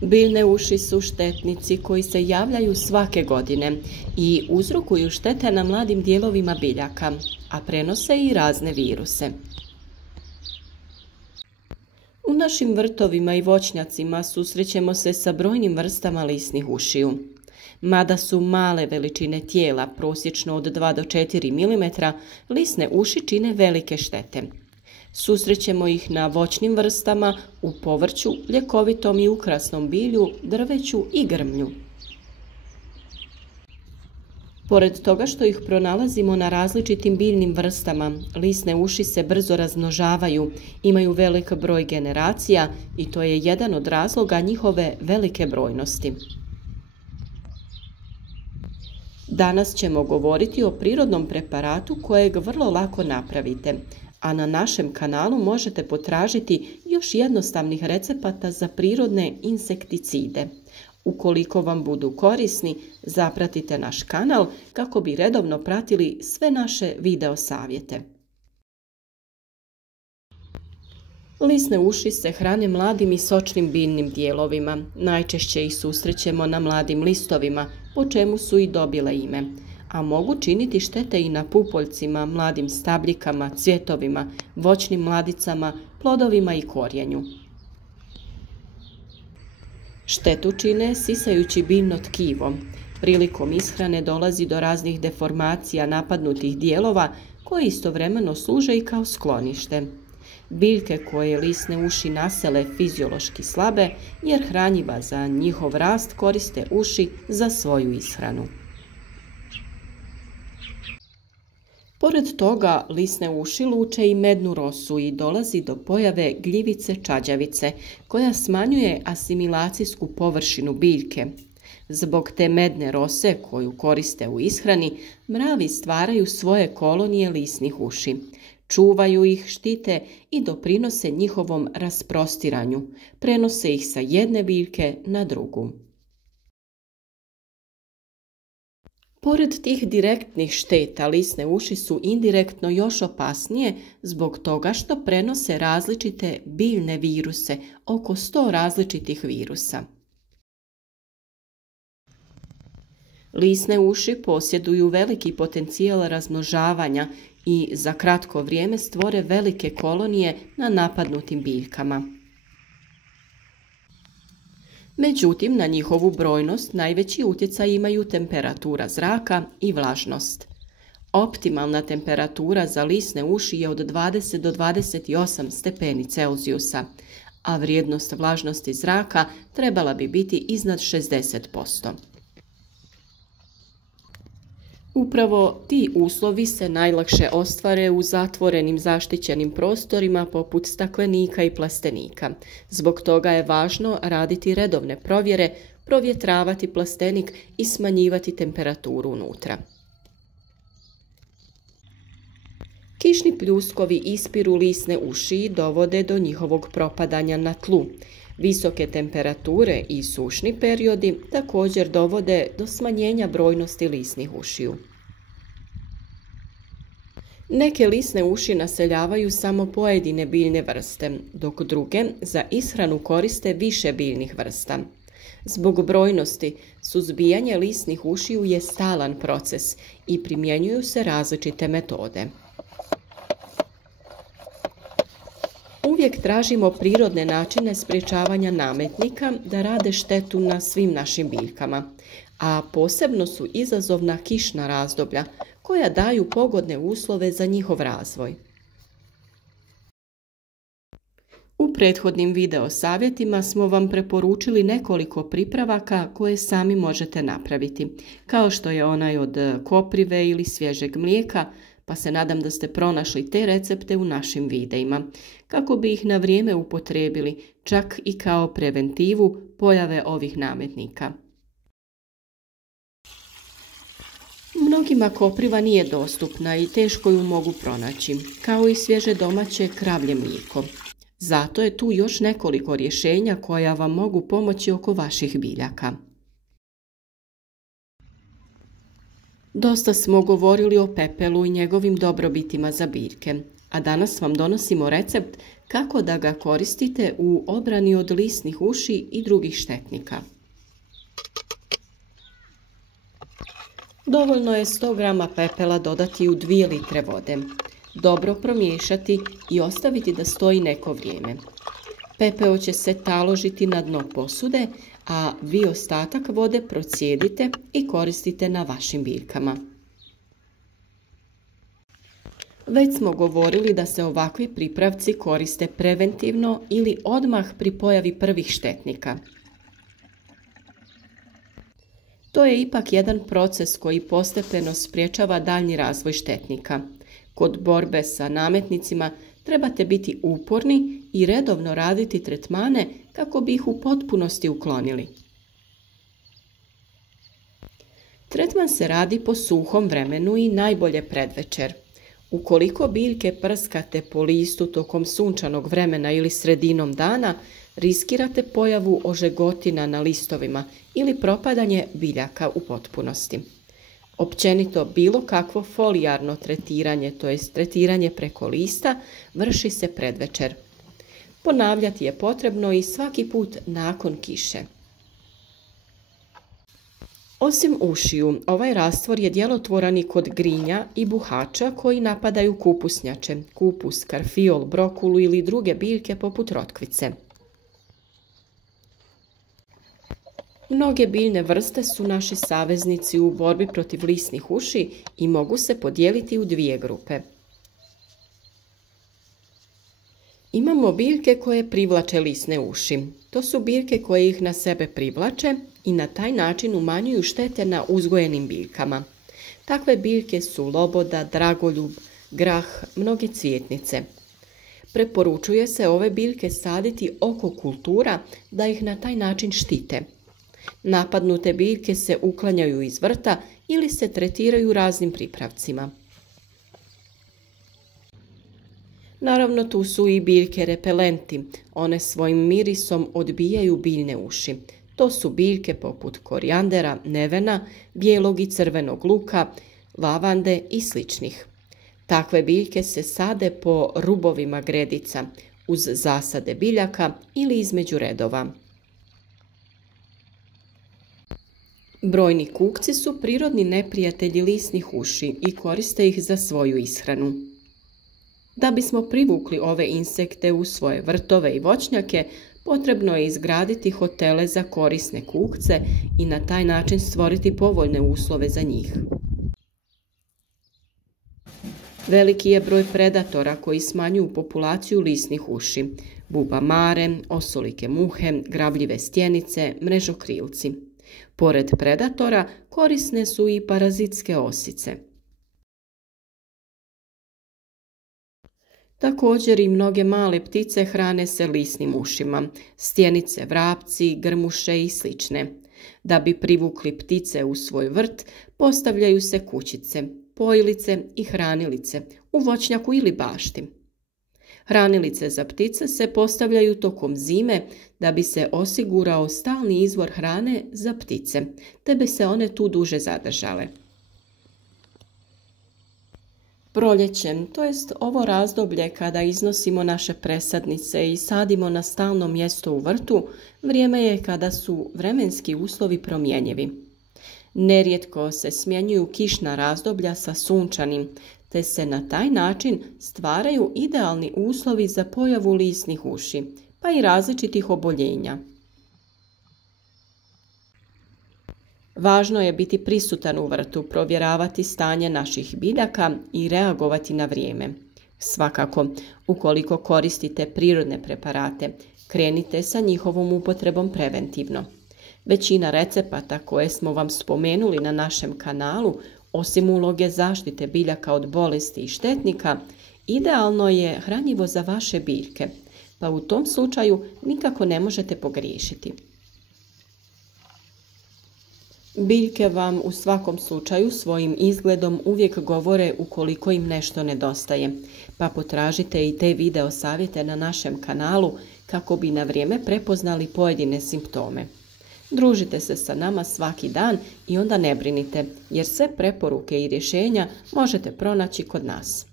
Biljne uši su štetnici koji se javljaju svake godine i uzrokuju štete na mladim dijelovima biljaka, a prenose i razne viruse. U našim vrtovima i voćnjacima susrećemo se sa brojnim vrstama lisnih ušiju. Mada su male veličine tijela, prosječno od 2 do 4 mm, lisne uši čine velike štete. Susrećemo ih na voćnim vrstama, u povrću, ljekovitom i ukrasnom bilju, drveću i grmlju. Pored toga što ih pronalazimo na različitim biljnim vrstama, lisne uši se brzo razmnožavaju, imaju velik broj generacija i to je jedan od razloga njihove velike brojnosti. Danas ćemo govoriti o prirodnom preparatu kojeg vrlo lako napravite, a na našem kanalu možete potražiti još jednostavnih recepata za prirodne insekticide. Ukoliko vam budu korisni, zapratite naš kanal kako bi redovno pratili sve naše video savjete. Lisne uši se hrane mladim i sočnim biljnim dijelovima. Najčešće ih susrećemo na mladim listovima, po čemu su i dobile ime, a mogu činiti štete i na pupoljcima, mladim stabljikama, cvjetovima, voćnim mladicama, plodovima i korijenju. Štetu čine sisajući biljno tkivo. Prilikom ishrane dolazi do raznih deformacija napadnutih dijelova koje istovremeno služe i kao sklonište. Biljke koje lisne uši nasele fiziološki slabe jer hranjiva za njihov rast koriste uši za svoju ishranu. Pored toga, lisne uši luče i mednu rosu i dolazi do pojave gljivice čađavice, koja smanjuje asimilacijsku površinu biljke. Zbog te medne rose koju koriste u ishrani, mravi stvaraju svoje kolonije lisnih uši. Čuvaju ih, štite i doprinose njihovom rasprostiranju, prenose ih sa jedne biljke na drugu. Pored tih direktnih šteta, lisne uši su indirektno još opasnije zbog toga što prenose različite biljne viruse, oko 100 različitih virusa. Lisne uši posjeduju veliki potencijal razmnožavanja i za kratko vrijeme stvore velike kolonije na napadnutim biljkama. Međutim, na njihovu brojnost najveći utjecaj imaju temperatura zraka i vlažnost. Optimalna temperatura za lisne uši je od 20 do 28 stepeni Celzijusa, a vrijednost vlažnosti zraka trebala bi biti iznad 60%. Upravo ti uslovi se najlakše ostvare u zatvorenim zaštićenim prostorima poput staklenika i plastenika. Zbog toga je važno raditi redovne provjere, provjetravati plastenik i smanjivati temperaturu unutra. Kišni pljuskovi ispiru lisne uši i dovode do njihovog propadanja na tlu. Visoke temperature i sušni periodi također dovode do smanjenja brojnosti lisnih ušiju. Neke lisne uši naseljavaju samo pojedine biljne vrste, dok druge za ishranu koriste više biljnih vrsta. Zbog brojnosti, suzbijanje lisnih ušiju je stalan proces i primjenjuju se različite metode. Uvijek tražimo prirodne načine sprječavanja nametnika da rade štetu na svim našim biljkama, a posebno su izazovna kišna razdoblja koja daju pogodne uslove za njihov razvoj. U prethodnim video savjetima smo vam preporučili nekoliko pripravaka koje sami možete napraviti, kao što je onaj od koprive ili svježeg mlijeka, pa se nadam da ste pronašli te recepte u našim videima, kako bi ih na vrijeme upotrijebili, čak i kao preventivu pojave ovih nametnika. Mnogima kopriva nije dostupna i teško ju mogu pronaći, kao i svježe domaće kravlje mlijeko. Zato je tu još nekoliko rješenja koja vam mogu pomoći oko vaših biljaka. Dosta smo govorili o pepelu i njegovim dobrobitima za biljke, a danas vam donosimo recept kako da ga koristite u obrani od lisnih uši i drugih štetnika. Dovoljno je 100 grama pepela dodati u 2 litre vode. Dobro promiješati i ostaviti da stoji neko vrijeme. Pepeo će se taložiti na dno posude, a vi ostatak vode procijedite i koristite na vašim biljkama. Već smo govorili da se ovakvi pripravci koriste preventivno ili odmah pri pojavi prvih štetnika. To je ipak jedan proces koji postepeno sprječava daljnji razvoj štetnika. Kod borbe sa nametnicima trebate biti uporni i redovno raditi tretmane kako bi ih u potpunosti uklonili. Tretman se radi po suhom vremenu i najbolje predvečer. Ukoliko biljke prskate po listu tokom sunčanog vremena ili sredinom dana, riskirate pojavu ožegotina na listovima ili propadanje biljaka u potpunosti. Općenito bilo kakvo folijarno tretiranje, to jest tretiranje preko lista, vrši se predvečer. Ponavljati je potrebno i svaki put nakon kiše. Osim ušiju, ovaj rastvor je djelotvoran i kod grinja i buhača koji napadaju kupusnjače, kupus, karfiol, brokulu ili druge biljke poput rotkvice. Mnoge biljne vrste su naši saveznici u borbi protiv lisnih uši i mogu se podijeliti u 2 grupe. Imamo biljke koje privlače lisne uši. To su biljke koje ih na sebe privlače i na taj način umanjuju štete na uzgojenim biljkama. Takve biljke su loboda, dragoljub, grah, mnoge cvjetnice. Preporučuje se ove biljke saditi oko kultura da ih na taj način štite. Napadnute biljke se uklanjaju iz vrta ili se tretiraju raznim pripravcima. Naravno, tu su i biljke repelenti. One svojim mirisom odbijaju biljne uši. To su biljke poput korijandera, nevena, bijelog i crvenog luka, lavande i sličnih. Takve biljke se sade po rubovima gredica, uz zasade biljaka ili između redova. Brojni kukci su prirodni neprijatelji lisnih uši i koriste ih za svoju ishranu. Da bismo privukli ove insekte u svoje vrtove i voćnjake, potrebno je izgraditi hotele za korisne kukce i na taj način stvoriti povoljne uslove za njih. Veliki je broj predatora koji smanjuju populaciju lisnih uši: bubamare, osolike muhe, grabljive stjenice, mrežokrilci. Pored predatora korisne su i parazitske osice. Također i mnoge male ptice hrane se lisnim ušima, stjenice, vrapci, grmuše i slične. Da bi privukli ptice u svoj vrt, postavljaju se kućice, pojilice i hranilice u voćnjaku ili bašti. Hranilice za ptice se postavljaju tokom zime da bi se osigurao stalni izvor hrane za ptice, te bi se one tu duže zadržale. Proljećem, to jest ovo razdoblje kada iznosimo naše presadnice i sadimo na stalno mjesto u vrtu, vrijeme je kada su vremenski uslovi promjenjivi. Nerijetko se smjenjuju kišna razdoblja sa sunčanim, te se na taj način stvaraju idealni uslovi za pojavu lisnih uši, pa i različitih oboljenja. Važno je biti prisutan u vrtu, provjeravati stanje naših biljaka i reagovati na vrijeme. Svakako, ukoliko koristite prirodne preparate, krenite sa njihovom upotrebom preventivno. Većina recepata koje smo vam spomenuli na našem kanalu, osim uloge zaštite biljaka od bolesti i štetnika, idealno je hranjivo za vaše biljke, pa u tom slučaju nikako ne možete pogriješiti. Biljke vam u svakom slučaju svojim izgledom uvijek govore ukoliko im nešto nedostaje, pa potražite i te video savjete na našem kanalu kako bi na vrijeme prepoznali pojedine simptome. Družite se sa nama svaki dan i onda ne brinite, jer sve preporuke i rješenja možete pronaći kod nas.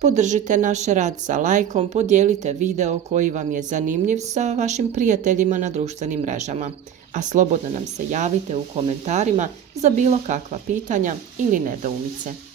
Podržite naš rad sa lajkom, podijelite video koji vam je zanimljiv sa vašim prijateljima na društvenim mrežama, a slobodno nam se javite u komentarima za bilo kakva pitanja ili nedoumice.